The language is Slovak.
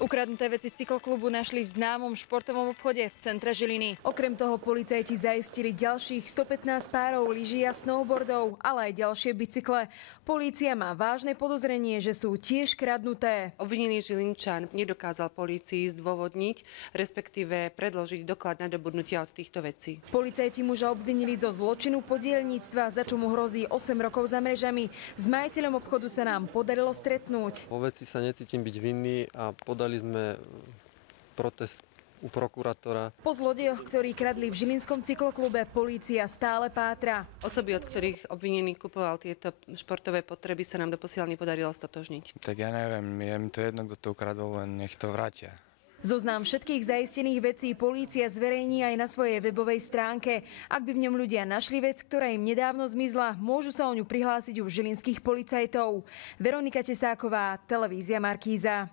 Ukradnuté veci z cykloklubu našli v známom športovom obchode v centre Žiliny. Okrem toho policajti zaistili ďalších 115 párov lyží a snowboardov, ale aj ďalšie bicykle. Polícia má vážne podozrenie, že sú tiež kradnuté. Obvinený Žilinčan nedokázal polícii zdôvodniť, respektíve predložiť doklad nadobudnutia od týchto vecí. Policajti muža obvinili zo zločinu podieľníctva, za čo mu hrozí 8 rokov za mrežami. S majiteľom obchodu sa nám podarilo stretnúť. Vo veci sa necítim byť vinný a podali sme protest u prokurátora. Po zlodejoch, ktorí kradli v žilinskom cykloklube, polícia stále pátra. Osoby, od ktorých obvinený kupoval tieto športové potreby, sa nám doposiaľ nepodarilo stotožniť. Tak ja neviem, je mi to jedno, kto to ukradol, len nech to vrátia. Zoznam všetkých zaistených vecí polícia zverejní aj na svojej webovej stránke. Ak by v ňom ľudia našli vec, ktorá im nedávno zmizla, môžu sa o ňu prihlásiť u žilinských policajtov. Veronika Tesáková, televízia Markíza.